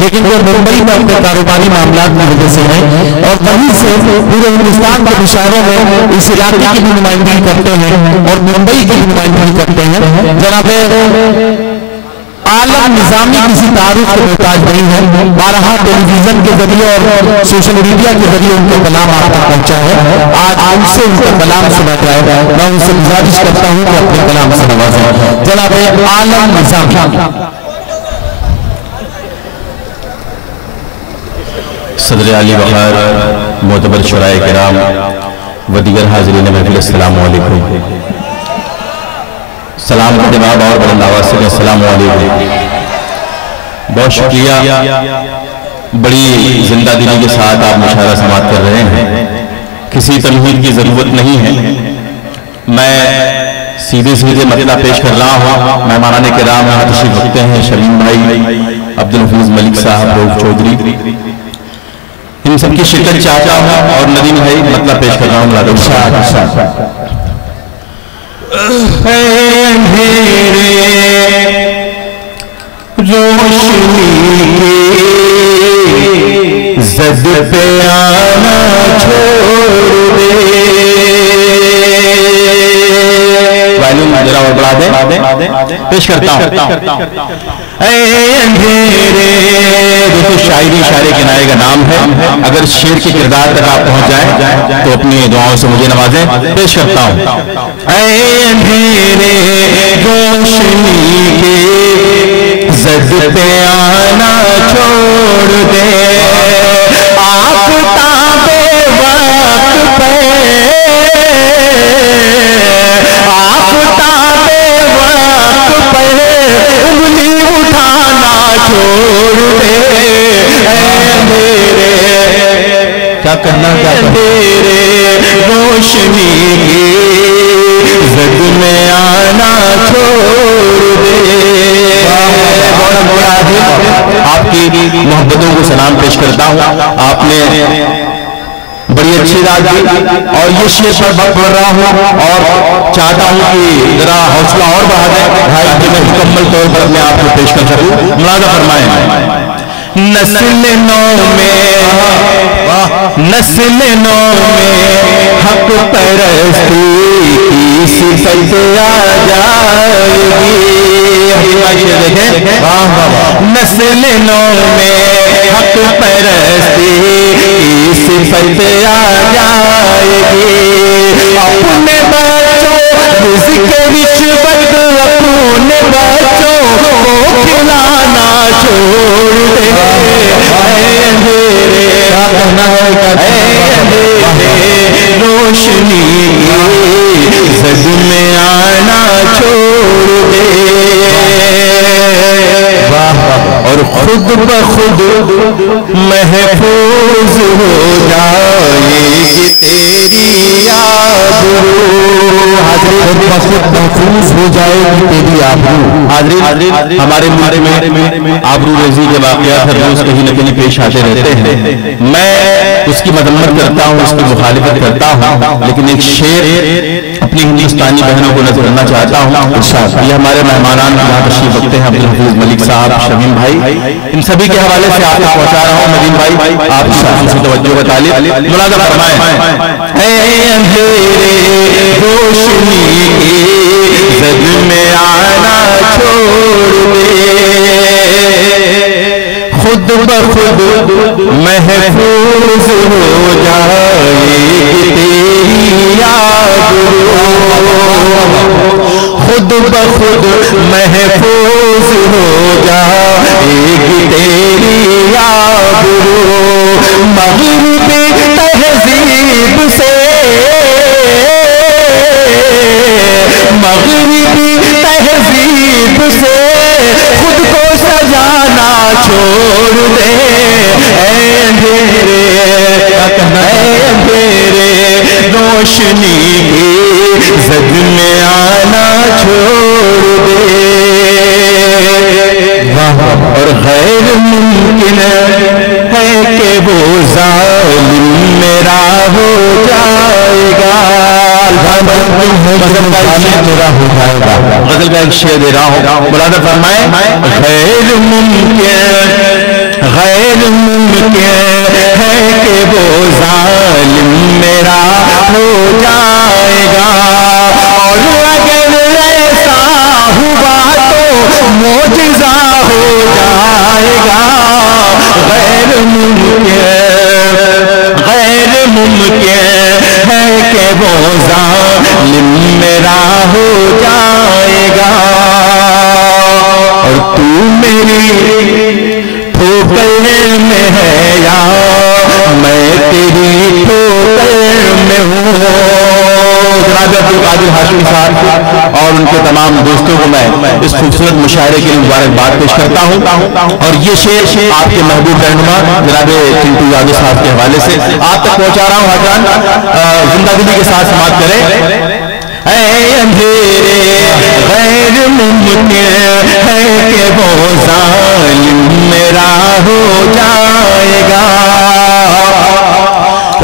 لیکن وہ ممبئی میں اپنے کاروباری معاملات کی وجہ سے ہیں اور وہیں سے پورے ہندوستان کے مشاعروں میں اس علاقے کی بھی نمائندگی کرتے ہیں اور ممبئی کی بھی نمائندگی کرتے ہیں. جناب عالم نظامی کسی تعارف کے محتاج نہیں ہے. بارہا ٹیلی ویژن کے ذریعے اور سوشل میڈیا کے ذریعے ان کے کلام آپ تک پہنچا ہے. آج ان سے ان کا کلام سنا جائے. میں ان سے گزارش کرتا ہوں کہ اپنے کلام سے نوازیں. جناب عالم نظامی. صدر علی وقار، معتبر شرائع کرام و دیگر حاضرین محفل، السلام علیکم. سلام کا جواب اور بلند آواز سے السلام علیکم. بہت شکریہ. بڑی زندہ دلی کے ساتھ آپ مشاعرہ سماعت کر رہے ہیں. کسی تمہید کی ضرورت نہیں ہے. میں سیدھے مطلب پیش کر رہا ہوں. مہمانان کرام یہاں تشریف رکھتے ہیں. شمیم بھائی، عبدالحفیظ ملک صاحب، روف چودھری، ان سب کی شرکت چاہتا ہوں. اور ندیم بھائی مطلب پیش کر رہا ہوں. اندھیرے روشنی کی زد پہ آنا چھوڑ دے. وائلون ذرا اور بڑھا دیں. پیش کرتا ہوں. اے اندھیرے، دیکھو شاعری اشارے کنائے کا نام ہے. اگر شعر کے کردار تک آپ پہنچ جائیں تو اپنی دعاؤں سے مجھے نوازیں. پیش کرتا ہوں. اے اندھیرے روشنی کی زد پہ آنا چھوڑ دے. آفتاب وقت پہ، آفتاب وقت پہ انگلی اٹھانا چھوڑ دے. کیا کرنا اندھیرے روشنی کی زد میں آنا چھوڑ دے. آپ کی محبتوں کو سلام پیش کرتا ہوں. آپ نے بڑی اچھی رات دی اور یہ شعر پر وقت پڑھ رہا ہوں اور چاہتا ہوں کہ ذرا حوصلہ اور بڑھا دیں بھائی کہ میں مکمل طور پر اپنے آپ کو پیش کر سکوں. ملاحظہ فرمائیں. نسل نو میں حق پرستی کی صفت آ جائے گی. نسل نو میں حق پرستی کی صفت آ جائے گی. اپنے بچوں رزق وچ بد، اپنے بچوں کو کھلانا چھوڑ دے. روشنی کی زد میں آنا چھوڑ دے. اور خود بخود محفوظ ہو جائے گی تیری آبرو. خود بخود محفوظ ہو جائے گی تیری آبرو. حاضرین، ہمارے ملک میں آبرو ریزی کے واقعات ہر روز کہیں نہ کہیں پیش آتے رہتے ہیں. میں اس کی مذمت کرتا ہوں، اس کی مخالفت کرتا ہوں، لیکن ایک شعر اپنی ہندوستانی بہنوں کو نظر کرنا چاہتا ہوں. یہ ہمارے مہمانان یہاں تشریف رکھتے ہیں، عبدالحفیظ ملک صاحب، شمیم بھائی، ان سبھی کے حوالے سے آپ تک پہنچا رہا ہوں. ندیم بھائی آپ سے توجہ کا طالب. ملاحظہ فرمائیں. اے اندھیرے روشنی کی زد میں آنا چھوڑ دے. خود بخود محفوظ ہو جائے گی تیری آبرو. خود بخود محفوظ ہو جائے گی تیری آبرو. مغربی تہذیب سے، مغربی تہذیب سے خود کو سجانا چھوڑ دے. اے اندھیرے روشنی کی زد میں آنا چھوڑ دے. اور غیر ممکن ہے کہ وہ ظالم میرا ہو جائے گا. غزل کا ایک شعر دے رہا ہوں. ملاحظہ فرمائیں. غیر ممکن غیر ممکن ہے کہ وہ ظالم میرا ہو جائے گا، اور اگر ایسا ہوا تو معجزہ ہو جائے گا، غیر ممکن ہے کہ وہ ظالم میرا ہو جائے گا، اور تو میری ٹھوکر میں ہے یا میں تیری ٹھوکر میں ہوں۔ جناب عبدالقادر ہاشمی صاحب اور ان کے تمام دوستوں کو میں اس خوبصورت مشاعرے کے لیے مبارکباد پیش کرتا ہوں، اور یہ شعر آپ کے محبوب رہنما جناب چنٹو یادو صاحب کے حوالے سے آپ تک پہنچا رہا ہوں۔ حضرات زندہ دلی کے ساتھ سماعت کریں۔ اے اندھیرے غیر ممکن ہے کہ وہ ظالم میرا ہو جائے گا،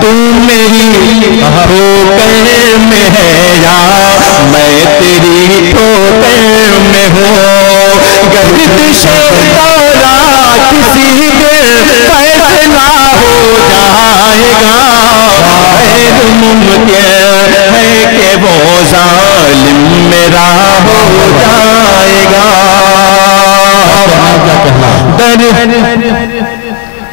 تو میری ٹھوکر میں ہے یا میں تیری ٹھوکر میں ہوں، گردش دورہ کسی دن فیصلہ ہو جائے گا، غیر ممکن ہے کہ وہ ظالم میرا ہو جائے گا،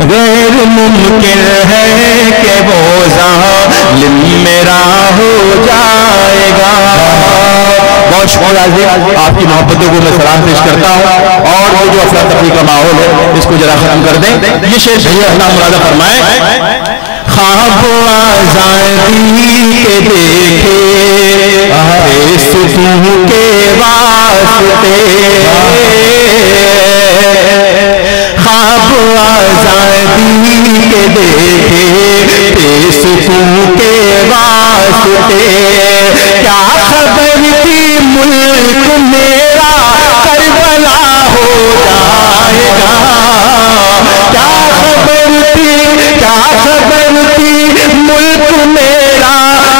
غیر ممکن ہے کہ وہ ظالم میرا ہو جائے گا۔ بہت شکریہ عزیز، آپ کی محبتوں کو میں سلام پیش کرتا ہوں، اور وہ جو افراتفری کا ماحول ہے اس کو ذرا ختم کر دیں۔ یہ شعر شہید اللہ مرادہ فرمائے، خواب آزادی کے دیکھے سکون کے واسطے، خواب آزادی کے دیکھے سکون کے واسطے، کیا خبر تھی ملک میرا کربلا ہو جائے گا، کیا خبر تھی ملک میرا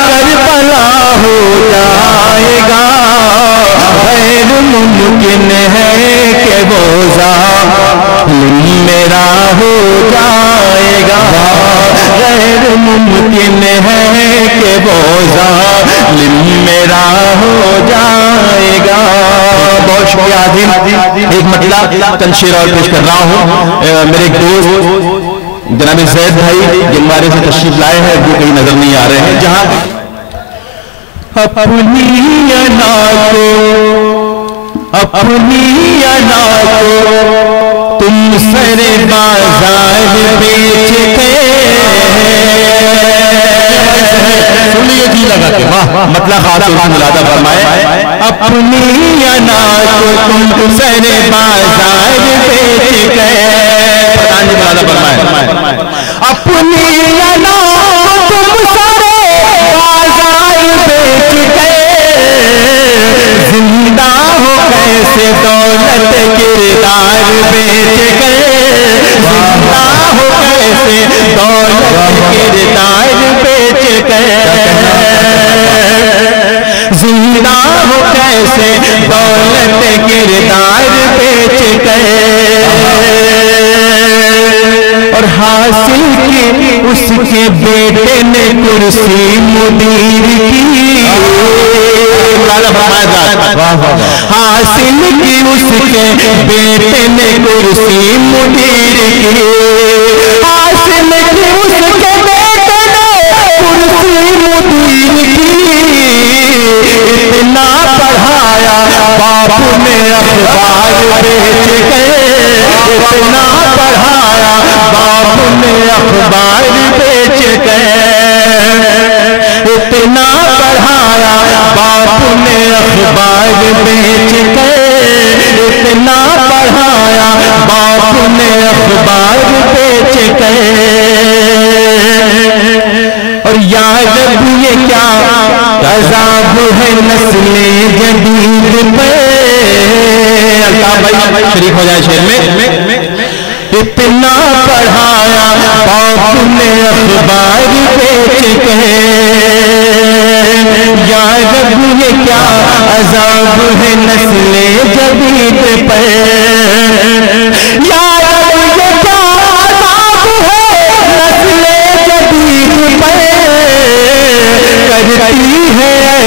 کربلا ہو جائے گا، غیر ممکن ہے کہ وہ ظالم میرا ہو جائے گا، غیر ممکن ہے کہ وہ ظالم میرا ہو جائے گا۔ بہت شکریہ عظیم۔ ایک مطلع چند شعر اور پیش کر رہا ہوں۔ میرے ایک دوست جناب زید بھائی جنوارے سے تشریف لائے ہیں، وہ کہیں نظر نہیں آ رہے ہیں، جہاں اپنی انا کو تم سر بازار بیچ کے، سنیے جی لگا کے مطلب خاص ملادہ فرمائے، اپنی انا کو تم سر بازار بیچ کے، پتان جی ملادہ فرمائے، اپنی انا کو تم سر بازار بیچ کے، زندہ ہو کیسے دولت کردار بیچ کے، زندہ ہو کیسے دولت کردار بیچ کے، زندہ ہو کیسے دولت کردار بیچ کے، اور حاصل کی اس کے بیٹے نے کرسی مدیر کی، حاصل کی اس کے بیٹے نے کرسی مدیر کی، حاصل کی اس کے بیٹے نے کرسی مدیر کی، اتنا پڑھایا باپ نے اخبار بیچ کے، اتنا پڑھایا باپ نے اخبار بیچ کے، اتنا پڑھایا باپ نے اخبار بیچ کے، اتنا پڑھایا باپ نے اخبار بیچ کے، اور یا رب یہ کیا عذاب ہے نسل جدید پہ، الطاف بھائی شریک ہو جائے شعر میں، اتنا پڑھایا باپ نے اخبار بیچ کے، یا رب یہ کیا عذاب ہے نسل جدید پہ، یا رب یہ کیا